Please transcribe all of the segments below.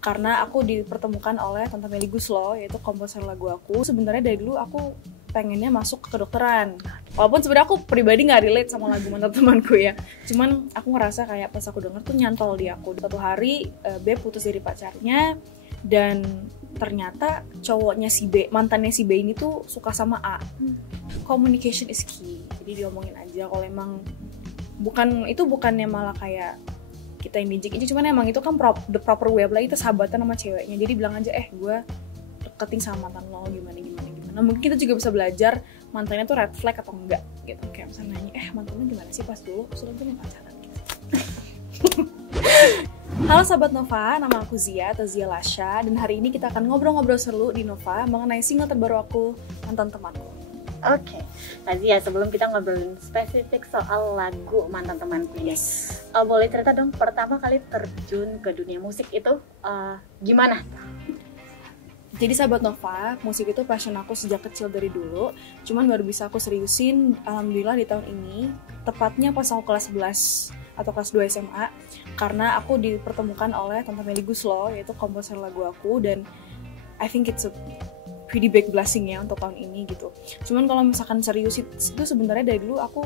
karena aku dipertemukan oleh Tante Meli Guslo, yaitu komposer lagu aku. Sebenarnya dari dulu aku pengennya masuk ke kedokteran, walaupun sebenarnya aku pribadi nggak relate sama lagu mantan temanku ya, cuman aku ngerasa kayak pas aku denger tuh nyantol di aku. Suatu hari B putus dari pacarnya, dan ternyata cowoknya si B, mantannya si B ini tuh suka sama A. Communication is key, jadi diomongin aja. Kalau emang bukannya malah kayak kita yang dijik-jik, cuman emang itu kan the proper way, apalagi kita sahabatan sama ceweknya, jadi bilang aja gue deketin sama mantan lo, gimana. Mungkin kita juga bisa belajar mantannya tuh red flag atau enggak gitu. Kayak misalnya nanya, mantan lo gimana sih pas dulu sudah punya pacaran gitu. Halo sahabat Nova, nama aku Zia atau Zia Lasha, dan hari ini kita akan ngobrol-ngobrol seru di Nova mengenai single terbaru aku, Mantan Temanku. Oke, Kak Zia, sebelum kita ngobrolin spesifik soal lagu Mantan Temanku, Yes. Boleh cerita dong pertama kali terjun ke dunia musik itu gimana? Jadi sahabat Nova, musik itu passion aku sejak kecil dari dulu, cuman baru bisa aku seriusin alhamdulillah di tahun ini, tepatnya pas aku kelas 11 atau kelas 2 SMA, karena aku dipertemukan oleh Tante Meli Guslo, yaitu komposer lagu aku, dan I think it's a pretty big blessing ya untuk tahun ini gitu. Cuman kalau misalkan serius itu sebenarnya dari dulu aku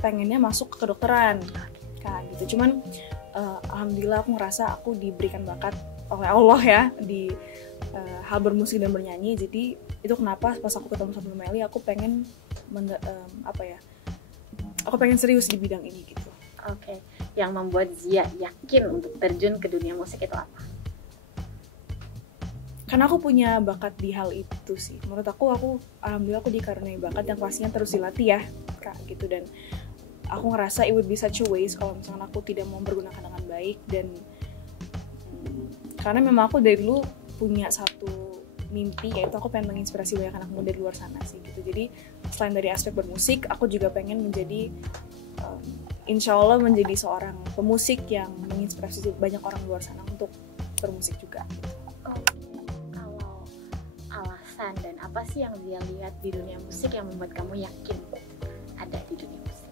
pengennya masuk ke kedokteran kan gitu. Cuman alhamdulillah aku ngerasa aku diberikan bakat oleh Allah ya di hal bermusik dan bernyanyi. Jadi itu kenapa pas aku ketemu sama Meli aku pengen aku pengen serius di bidang ini gitu. Oke, yang membuat Zia yakin untuk terjun ke dunia musik itu apa? Karena aku punya bakat di hal itu sih. Menurut aku alhamdulillah aku dikaruniai bakat yang pastinya terus dilatih ya Kak gitu. Dan aku ngerasa it would be such a waste kalau misalnya aku tidak mau bergunakan dengan baik. Dan karena memang aku dari dulu punya satu mimpi, yaitu aku pengen menginspirasi banyak anak muda di luar sana sih gitu. Jadi selain dari aspek bermusik, aku juga pengen menjadi insya Allah menjadi seorang pemusik yang menginspirasi banyak orang di luar sana untuk bermusik juga gitu. Dan apa sih yang Zia lihat di dunia musik yang membuat kamu yakin ada di dunia musik?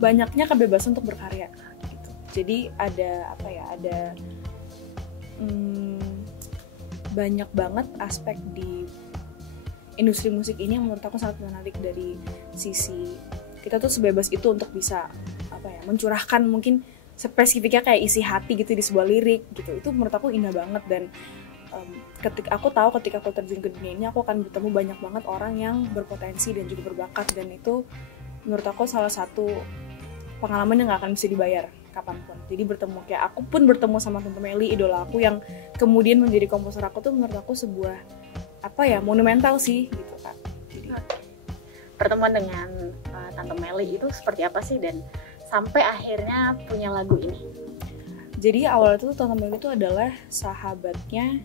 Banyaknya kebebasan untuk berkarya gitu. Jadi ada banyak banget aspek di industri musik ini yang menurut aku sangat menarik. Dari sisi kita tuh sebebas itu untuk bisa mencurahkan mungkin spesifiknya kayak isi hati gitu di sebuah lirik gitu. Itu menurut aku indah banget. Dan ketika aku terjun ke dunia ini aku akan bertemu banyak banget orang yang berpotensi dan juga berbakat, dan itu menurut aku salah satu pengalaman yang gak akan bisa dibayar kapanpun. Jadi aku pun bertemu sama Tante Meli, idola aku yang kemudian menjadi komposer aku, tuh menurut aku sebuah monumental sih gitu kan. Jadi pertemuan dengan Tante Meli itu seperti apa sih dan sampai akhirnya punya lagu ini? Jadi awalnya tuh Tante Meli itu adalah sahabatnya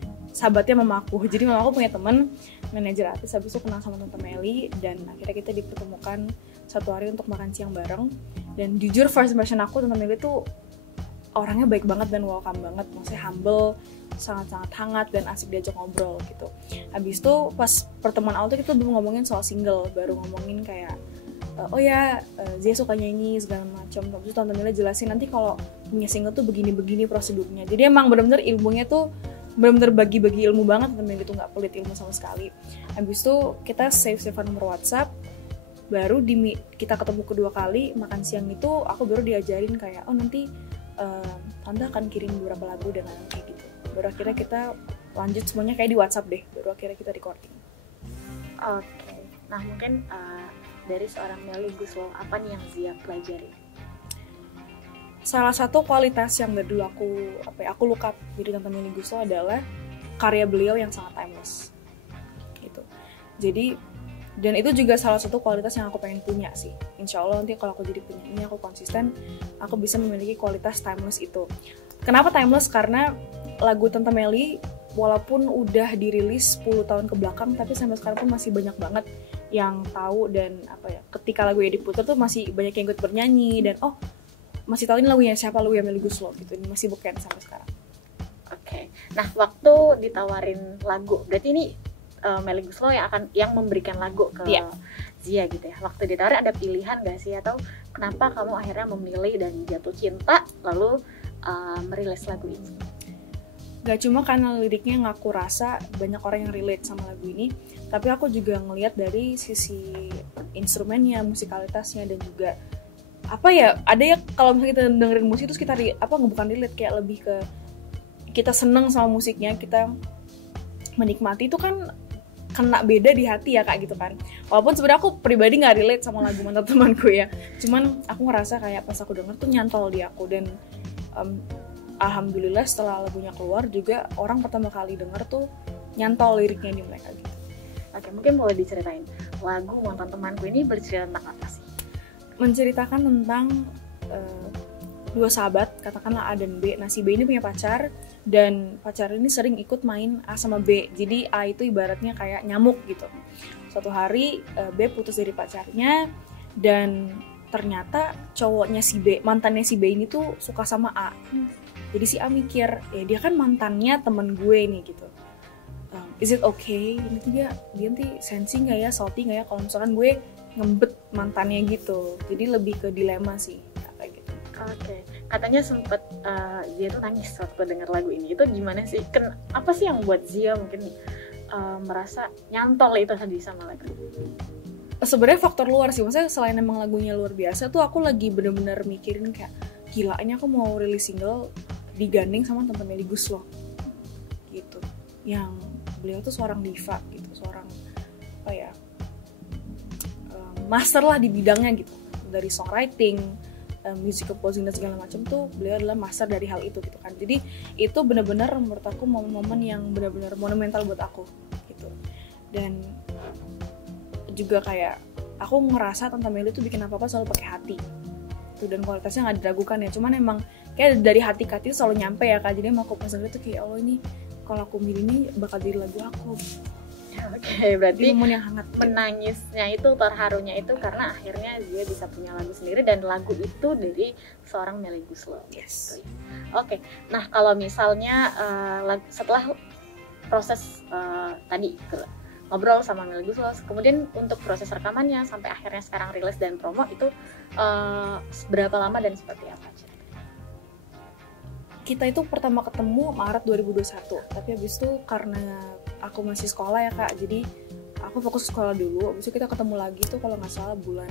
mama aku. Jadi mama aku punya teman manajer artis, habis itu kenal sama Tante Meli, dan akhirnya kita dipertemukan satu hari untuk makan siang bareng. Dan jujur first impression aku Tante Meli tuh orangnya baik banget dan welcome banget, maksudnya humble, sangat-sangat hangat dan asik diajak ngobrol gitu. Habis itu pas pertemuan awal tuh kita belum ngomongin soal single, baru ngomongin kayak Zia suka nyanyi segala macam. Terus Tante Meli jelasin nanti kalau punya single tuh begini-begini prosedurnya. Jadi emang benar-benar ilmunya tuh benar-benar bagi-bagi ilmu banget. Tante Meli tuh nggak pelit ilmu sama sekali. Habis itu kita save nomor WhatsApp. Baru kita ketemu kedua kali makan siang itu aku baru diajarin kayak nanti Tante akan kirim beberapa lagu dengan kayak gitu. Baru akhirnya kita lanjut semuanya kayak di WhatsApp deh. Baru akhirnya kita recording. Oke. Nah mungkin dari seorang Meli Guslo, apa nih yang Zia pelajari? Salah satu kualitas yang dari dulu aku look up dari Tante Meli Guslo adalah karya beliau yang sangat timeless gitu. Jadi dan itu juga salah satu kualitas yang aku pengen punya sih. Insya Allah nanti kalau aku jadi penyanyi, aku konsisten, aku bisa memiliki kualitas timeless itu. Kenapa timeless? Karena lagu Tante Meli walaupun udah dirilis 10 tahun ke belakang, tapi sampai sekarang pun masih banyak banget yang tahu. Dan ketika lagunya diputar tuh masih banyak yang ikut bernyanyi, dan masih tahu ini lagunya siapa, lagunya Meli Guslo gitu. Ini masih beken sampai sekarang. Oke. Nah, waktu ditawarin lagu, berarti ini Meli Guslo yang memberikan lagu ke Zia gitu ya. Waktu ditawarin ada pilihan gak sih, atau kenapa kamu akhirnya memilih dan jatuh cinta lalu merilis lagu ini? Gak cuma karena liriknya yang aku rasa banyak orang yang relate sama lagu ini, tapi aku juga ngelihat dari sisi instrumennya, musikalitasnya, dan juga apa ya, ada ya kalau misalnya kita dengerin musik terus kita bukan relate, kayak lebih ke kita seneng sama musiknya, kita menikmati, itu kan kena beda di hati ya kak gitu kan. Walaupun sebenarnya aku pribadi nggak relate sama lagu mantan temanku ya, cuman aku ngerasa kayak pas aku denger tuh nyantol di aku. Dan alhamdulillah setelah lagunya keluar juga orang pertama kali denger tuh nyantol liriknya di mereka gitu. Oke, mungkin boleh diceritain lagu mantan temanku ini bercerita tentang apa sih? Menceritakan tentang dua sahabat, katakanlah A dan B. Nah, si B ini punya pacar, dan pacar ini sering ikut main A sama B. Jadi A itu ibaratnya kayak nyamuk gitu. Suatu hari B putus dari pacarnya, dan ternyata cowoknya si B, mantannya si B ini tuh suka sama A. Jadi si A mikir, ya dia kan mantannya temen gue nih gitu. Is it okay? Ini tuh dia nanti sensi nggak ya, salty nggak ya kalau misalkan gue ngebet mantannya gitu. Jadi lebih ke dilema sih kayak gitu. Oke, katanya sempet Zia tuh nangis waktu denger lagu ini. Itu gimana sih? Apa sih yang buat Zia mungkin merasa nyantol itu tadi sama lagu? Sebenarnya faktor luar sih, maksudnya selain emang lagunya luar biasa tuh, aku lagi bener-bener mikirin kayak gila, ini aku mau rilis single digandeng sama Tante Melly Goeslaw gitu, yang beliau tuh seorang diva gitu, seorang apa ya, master lah di bidangnya gitu, dari songwriting, music composing dan segala macam tuh beliau adalah master dari hal itu gitu kan. Jadi itu benar-benar menurut aku momen-momen yang benar-benar monumental buat aku gitu. Dan juga kayak aku ngerasa Tante Melly tuh bikin apa-apa selalu pakai hati tuh, dan kualitasnya nggak diragukan ya. Cuman emang kayak dari hati ke hati itu selalu nyampe ya kak. Jadi emang aku pasang itu kayak, Allah ini kalau aku milih ini bakal jadi lagu aku. Oke, berarti momen yang hangat. Menangisnya itu, terharunya itu karena akhirnya Zia bisa punya lagu sendiri, dan lagu itu dari seorang Melly Goeslaw. Yes. Oke, nah kalau misalnya setelah proses tadi ngobrol sama Melly Goeslaw, kemudian untuk proses rekamannya sampai akhirnya sekarang rilis dan promo itu berapa lama dan seperti apa? Kita itu pertama ketemu Maret 2021, tapi habis itu karena aku masih sekolah ya kak, jadi aku fokus sekolah dulu. Habis itu kita ketemu lagi tuh kalau nggak salah bulan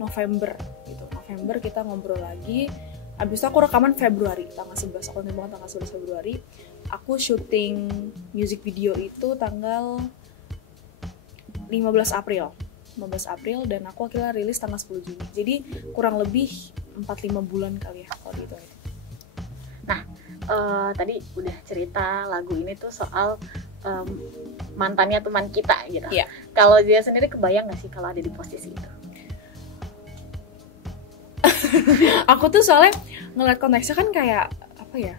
November gitu. November kita ngobrol lagi. Habis itu aku rekaman Februari, tanggal 11, aku ingat banget tanggal 11 Februari. Aku syuting music video itu tanggal 15 April, dan aku akhirnya rilis tanggal 10 Juni. Jadi kurang lebih 4-5 bulan kali ya kalau dihitung itu. Nah, tadi udah cerita lagu ini tuh soal mantannya teman kita gitu. Yeah. Kalau Zia sendiri kebayang nggak sih kalau ada di posisi itu? Aku tuh soalnya ngeliat konteksnya kan kayak apa ya,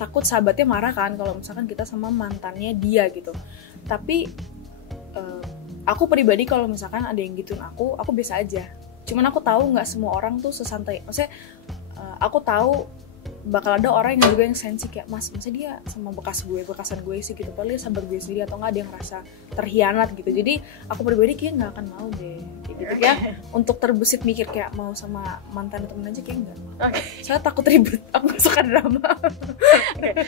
takut sahabatnya marah kan kalau misalkan kita sama mantannya dia gitu. Tapi aku pribadi kalau misalkan ada yang gituin aku biasa aja. Cuman aku tahu nggak semua orang tuh sesantai. Maksudnya aku tahu bakal ada orang yang juga yang sensi kayak, masa dia sama bekasan gue sih gitu, padahal dia sahabat gue sendiri, atau nggak ada yang ngerasa terhianat gitu. Jadi aku pribadi kayak nggak akan mau deh kayak gitu ya, untuk terbesit mikir kayak mau sama mantan temen aja kayak nggak. Saya takut ribut, aku nggak suka drama.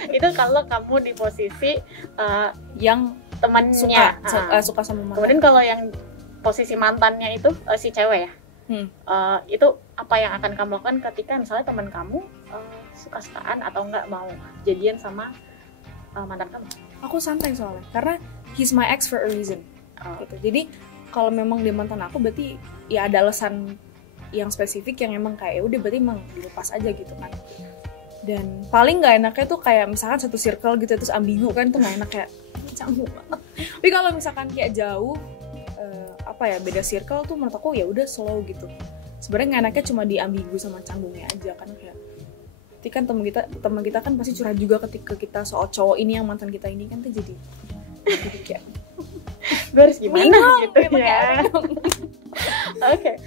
Itu kalau kamu di posisi yang temannya suka sama mantan. Kemudian kalau yang posisi mantannya itu si cewek ya, itu apa yang akan kamu lakukan ketika misalnya teman kamu suka-sukaan atau nggak mau jadian sama mantan kamu? Aku santai soalnya, karena he's my ex for a reason. Gitu. Jadi kalau memang dia mantan aku, berarti ya ada alasan yang spesifik yang emang kayak udah berarti emang dilepas aja gitu kan. Dan paling nggak enaknya tuh kayak misalkan satu circle gitu terus ambigu kan, tuh nggak enak, kayak canggung banget. Tapi kalau misalkan kayak jauh beda circle tuh menurut aku ya udah slow gitu. Sebenarnya nggak enaknya cuma di ambigu sama canggungnya aja kan, kayak nanti kan teman kita kan pasti curhat juga ketika kita soal cowok ini yang mantan kita ini kan, tuh jadi kayak gue harus gimana gitu ya. Oke,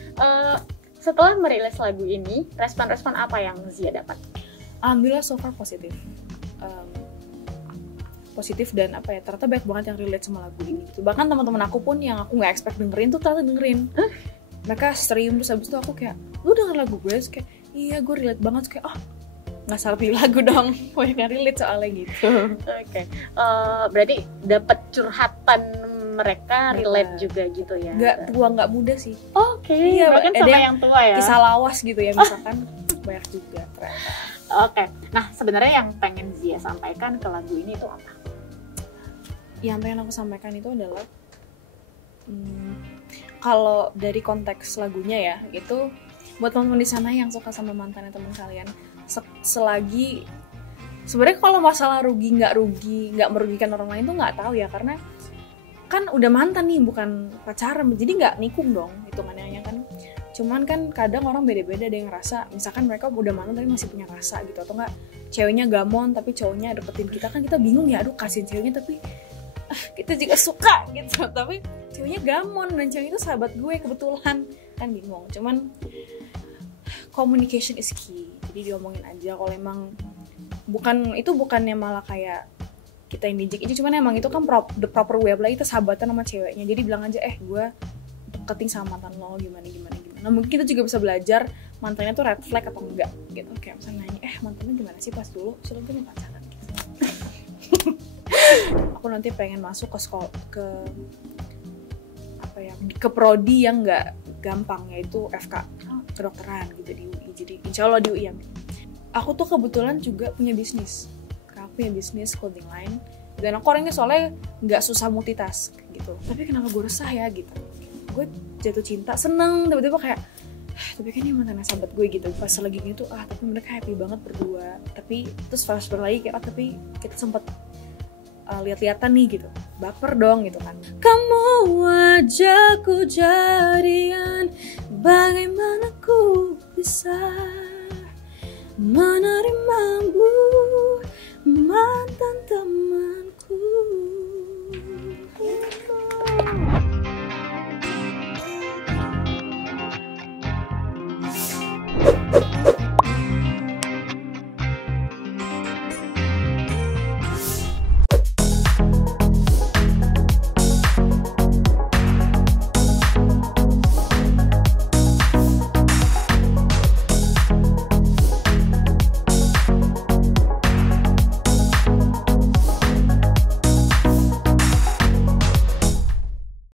setelah merilis lagu ini, respon-respon apa yang Zia dapat? Alhamdulillah so far positif. Positif, dan apa ya, ternyata banyak banget yang relate sama lagu ini gitu. Bahkan teman-teman aku pun yang aku nggak expect dengerin tuh ternyata dengerin. Mereka stream, terus habis itu aku kayak, lu denger lagu gue? Terus kayak, iya gue relate banget. Terus kayak, nggak salah pilih lagu dong, banyak yang relate soalnya gitu. Oke. Berarti dapat curhatan mereka relate juga gitu ya? Nggak tua nggak muda sih. Oke. Iya, Bahkan sama yang tua ya. Kisah lawas gitu ya misalkan, banyak juga ternyata. Oke. Nah sebenarnya yang pengen Zia sampaikan ke lagu ini itu apa? Yang pengen aku sampaikan itu adalah kalau dari konteks lagunya ya, itu buat teman-teman di sana yang suka sama mantannya teman kalian, selagi sebenarnya kalau masalah rugi nggak merugikan orang lain tuh nggak tahu ya, karena kan udah mantan nih, bukan pacaran, jadi nggak nikung dong hitungannya kan. Cuman kan kadang orang beda-beda, ada yang ngerasa misalkan mereka udah mantan tapi masih punya rasa gitu, atau nggak ceweknya gamon tapi cowoknya deketin kita, kan kita bingung ya, aduh kasihin ceweknya tapi kita juga suka gitu, tapi ceweknya gamon dan ceweknya itu sahabat gue kebetulan, kan bingung. Cuman communication is key, jadi diomongin aja. Kalau emang bukannya malah kayak kita yang dijek itu, cuman emang itu kan the proper way, apalagi kita sahabatan sama ceweknya, jadi bilang aja gue deketin sama mantan lo gimana. Nah mungkin kita juga bisa belajar mantannya tuh red flag atau enggak gitu, kayak misalnya nanya mantannya gimana sih pas dulu sebelum kita pacaran gitu. Aku nanti pengen masuk ke sekolah, ke prodi yang nggak gampang, yaitu FK kedokteran gitu di UI. Jadi insya Allah di UI ya. Aku tuh kebetulan juga punya bisnis. Aku punya bisnis clothing line, dan aku orangnya soalnya nggak susah multitask gitu. Tapi kenapa gue resah ya gitu? Gue jatuh cinta, seneng, tiba-tiba kayak tapi kan ini mantan sahabat gue gitu. Pas lagi gitu tapi mereka happy banget berdua. Tapi terus flashback lagi kayak tapi kita sempat lihat-lihatan nih gitu, baper dong gitu kan. Kamu ajaku jadian, bagaimana ku bisa menerimamu mantan teman.